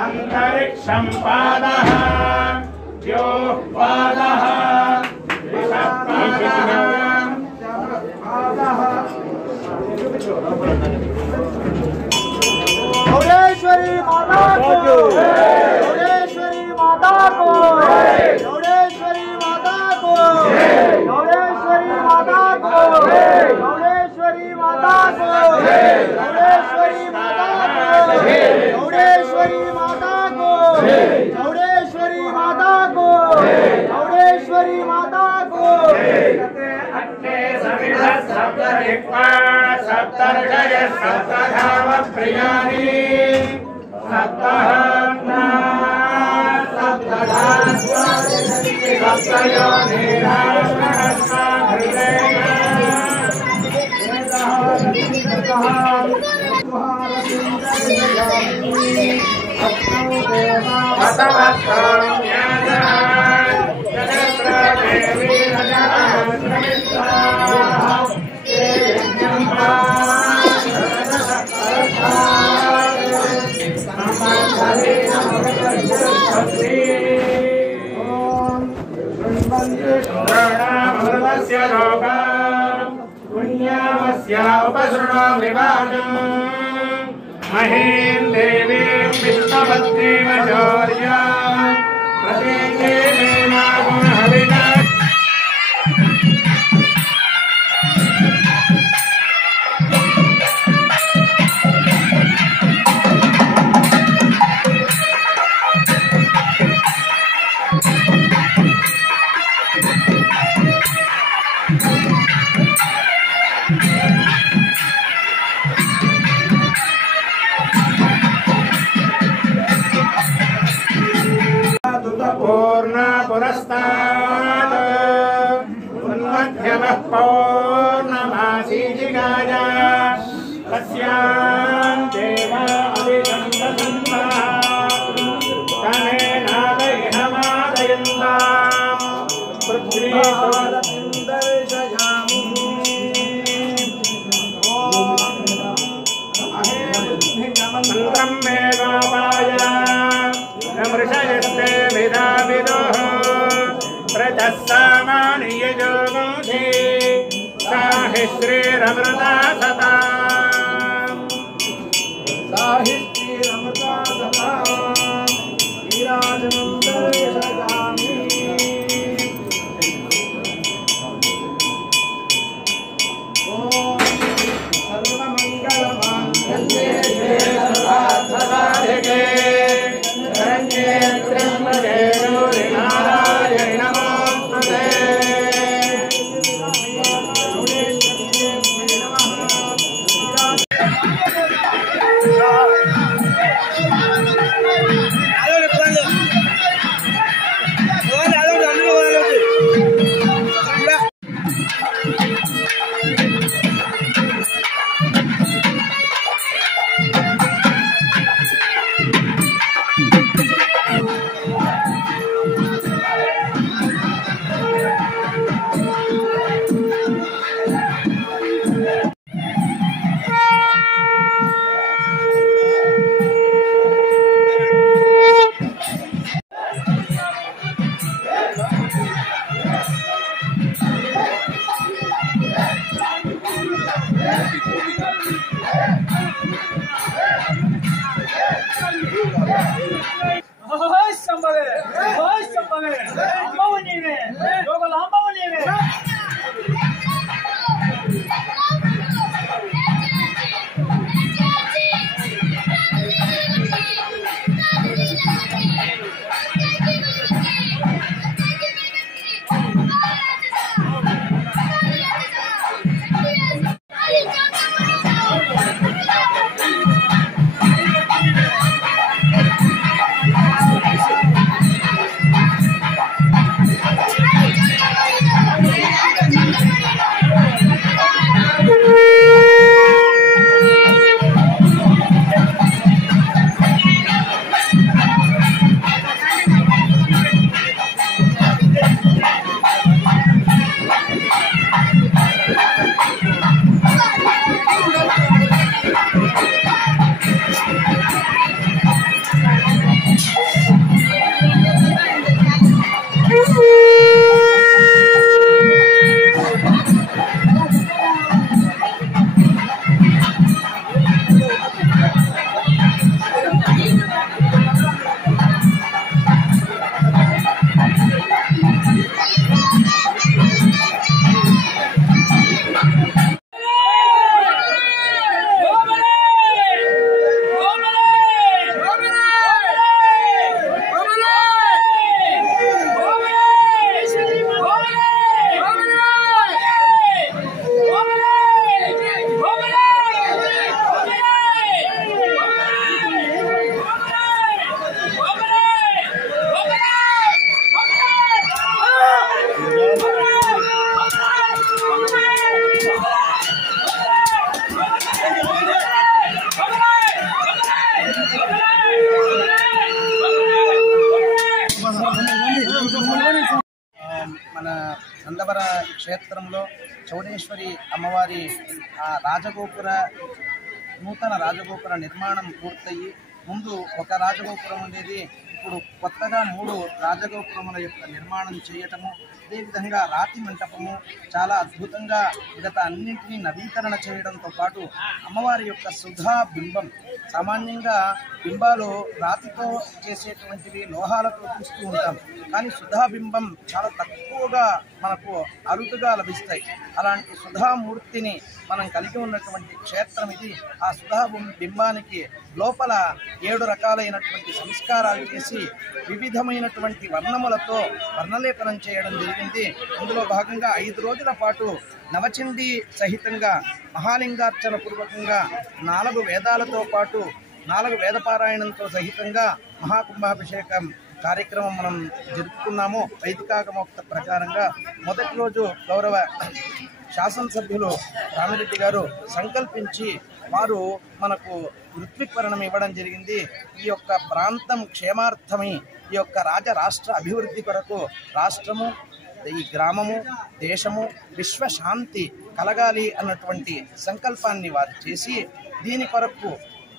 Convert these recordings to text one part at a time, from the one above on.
अंतरिक्षं पादः योः पादः चौडेश्वरी माता को, चौडेश्वरी माता को, चौडेश्वरी माता को, चौडेश्वरी माता को, चौडेश्वरी माता को, चौडेश्वरी माता को, चौडेश्वरी माता को, चौडेश्वरी माता को, चौडेश्वरी माता को। सप्तर्षय सप्तधाम प्रियाणि सप्तहन्ना महीं देवीं विष्णुपत्नीं शौर्या प्रतीके मेनागुणहविना पूर्णा पुरस्तात् उन्मध्यमः पौर्णमासी जिगाय तस्यां देवा अभिसंसन्ताः तमेनादयहमादयन्ताम् पृथ्वी दर्शयामि मन्त्रं मेघोपाय नमृषयस्ते विदाविदोः प्रजः सामान्ययोगोधि साहि श्रीरमृता सताम् साहि श्रीरमृता सताम् विराजनं दर्शयामि ॐ सर्वमङ्गलमाङ्गल्ये सर्वार्थसाधिके नारायण नमोस्तुते మన నందవర క్షేత్రంలో చౌడేశ్వరి అమ్మవారి నూతన రాజగోపుర నిర్మాణం పూర్తయి ముందు ఒక రాజగోపురం ఉండేది. ఇప్పుడు కొత్తగా 3 రాజగోపురముల యొక్క నిర్మాణం చేయటము, అదేవిధంగా రాతి మంటపము చాలా అద్భుతంగా గత అన్నింటినీ నవీకరణ చేయడంతో పాటు అమ్మవారి యొక్క సుధా బింబం, సామాన్యంగా బింబాలు రాతితో చేసేటువంటివి లోహాలతో చూస్తూ ఉంటాం, కానీ సుధాబింబం చాలా తక్కువగా మనకు అరుదుగా లభిస్తాయి. అలాంటి సుధామూర్తిని మనం కలిగి ఉన్నటువంటి క్షేత్రం ఇది. ఆ సుధా బింబానికి లోపల 7 రకాలైనటువంటి సంస్కారాలు చేసి వివిధమైనటువంటి వర్ణములతో వర్ణలేపనం చేయడం జరిగింది. అందులో భాగంగా 5 రోజుల పాటు నవచండీ సహితంగా మహాలింగార్చన పూర్వకంగా 4 వేదాలతో పాటు 4 వేదపారాయణంతో సహితంగా మహాకుంభాభిషేకం కార్యక్రమం మనం జరుపుకున్నాము. వైదికాగమోక్త ప్రకారంగా మొదటి రోజు గౌరవ శాసనసభ్యులు రామిరెడ్డి గారు సంకల్పించి వారు మనకు ఋత్విక్వరణం ఇవ్వడం జరిగింది. ఈ యొక్క ప్రాంతం క్షేమార్థమై ఈ యొక్క రాష్ట్ర అభివృద్ధి కొరకు రాష్ట్రము, ఈ గ్రామము, దేశము విశ్వశాంతి కలగాలి అన్నటువంటి సంకల్పాన్ని వారు చేసి దీని కొరకు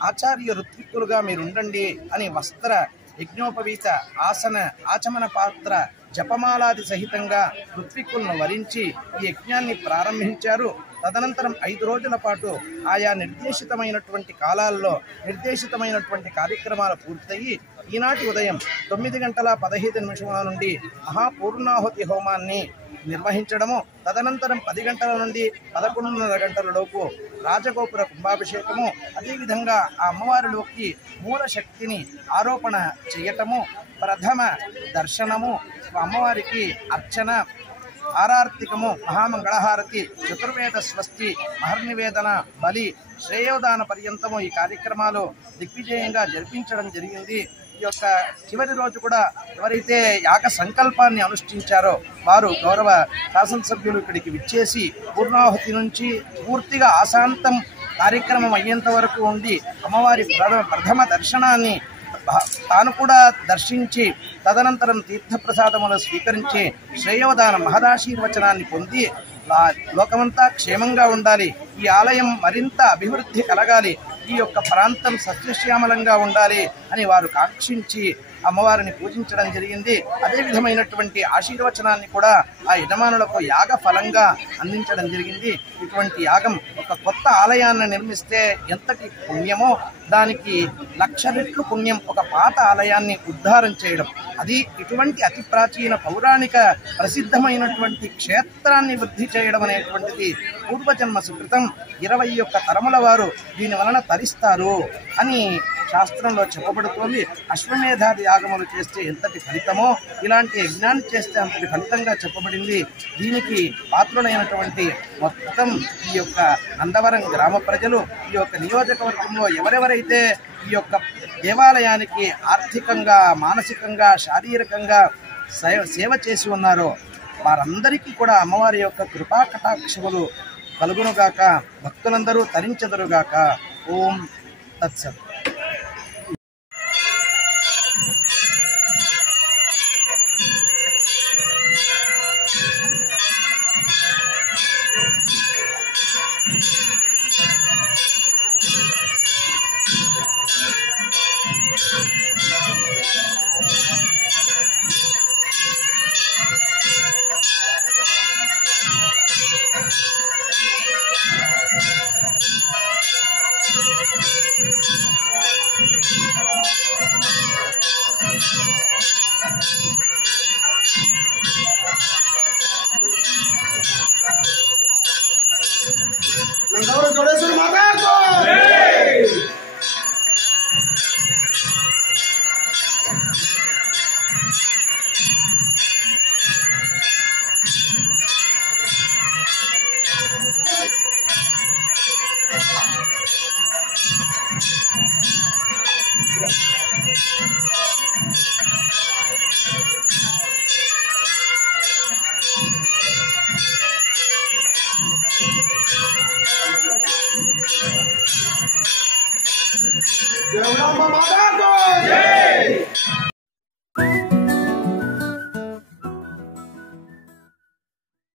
ఆచార్య ఋత్విక్కులుగా మీరు ఉండండి అని వస్త్ర యజ్ఞోపవీత ఆసన ఆచమన పాత్ర జపమాలాది సహితంగా ఋత్విక్కులను వరించి ఈ యజ్ఞాన్ని ప్రారంభించారు. తదనంతరం 5 రోజుల పాటు ఆయా నిర్దేశితమైనటువంటి కాలాల్లో నిర్దేశితమైనటువంటి కార్యక్రమాలు పూర్తయి ఈనాటి ఉదయం 9:15 నుండి మహాపూర్ణాహుతి హోమాన్ని నిర్వహించడము, తదనంతరం 10 గంటల నుండి 11:30 గంటల లోపు రాజగోపుర కుంభాభిషేకము, అదేవిధంగా ఆ అమ్మవారిలోకి మూల శక్తిని ఆరోపణ చేయటము, ప్రథమ దర్శనము, అమ్మవారికి అర్చన, ఆరార్తికము, మహామంగళహారతి, చతుర్వేద స్వస్తి, మహర్నివేదన, బలి, శ్రేయోదాన పర్యంతము ఈ కార్యక్రమాలు దిగ్విజయంగా జరిపించడం జరిగింది. ఈ యొక్క చివరి రోజు కూడా ఎవరైతే యాగ సంకల్పాన్ని అనుష్ఠించారో వారు గౌరవ శాసనసభ్యులు ఇక్కడికి విచ్చేసి పూర్ణాహుతి నుంచి పూర్తిగా ఆశాంతం కార్యక్రమం అయ్యేంత వరకు ఉండి అమ్మవారి ప్రథమ దర్శనాన్ని తాను కూడా దర్శించి తదనంతరం తీర్థప్రసాదములు స్వీకరించి శ్రేయోదాన మహదాశీర్వచనాన్ని పొంది లోకమంతా క్షేమంగా ఉండాలి, ఈ ఆలయం మరింత అభివృద్ధి కలగాలి, ఈ యొక్క ప్రాంతం సస్యశ్యామలంగా ఉండాలి అని వారు కాంక్షించి అమ్మవారిని పూజించడం జరిగింది. అదే విధమైనటువంటి ఆశీర్వచనాన్ని కూడా ఆ యజమానులకు యాగ ఫలంగా అందించడం జరిగింది. ఇటువంటి యాగం ఒక కొత్త ఆలయాన్ని నిర్మిస్తే ఎంతటి పుణ్యమో దానికి 1,00,000 రెట్లు పుణ్యం ఒక పాత ఆలయాన్ని ఉద్ధారం చేయడం. అది ఇటువంటి అతి ప్రాచీన పౌరాణిక ప్రసిద్ధమైనటువంటి క్షేత్రాన్ని వృద్ధి చేయడం అనేటువంటిది పూర్వజన్మ సుకృతం. 21 తరముల వారు దీని వలన తరిస్తారు అని శాస్త్రంలో చెప్పబడుతోంది. అశ్వమేధాది యాగములు చేస్తే ఎంతటి ఫలితమో ఇలాంటి యజ్ఞాన్ని చేస్తే అంతటి ఫలితంగా చెప్పబడింది. దీనికి పాత్రులైనటువంటి మొత్తం ఈ యొక్క నందవరం గ్రామ ప్రజలు, ఈ యొక్క నియోజకవర్గంలో ఎవరెవరైతే ఈ యొక్క దేవాలయానికి ఆర్థికంగా, మానసికంగా, శారీరకంగా సేవ చేసి ఉన్నారో వారందరికీ కూడా అమ్మవారి యొక్క కృపా కటాక్షములు కలుగునుగాక, భక్తులందరూ తరించెదరుగాక. ఓం తత్సత్. नंदावर चौड़ेश्वरी माता को जय माता को जय।